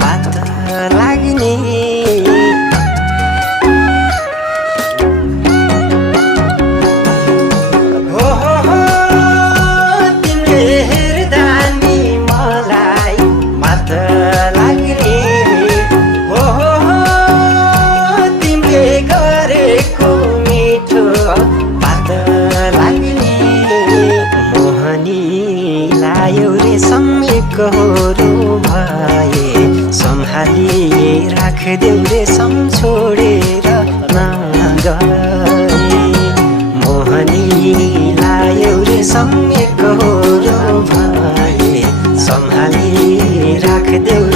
बात लाग्ने कहोरो भए सम्हाली राखदेऊ रे छोडेर नगए मोहनी लायौ रे सम्मे कहोरो भए सम्हाली राखदेऊ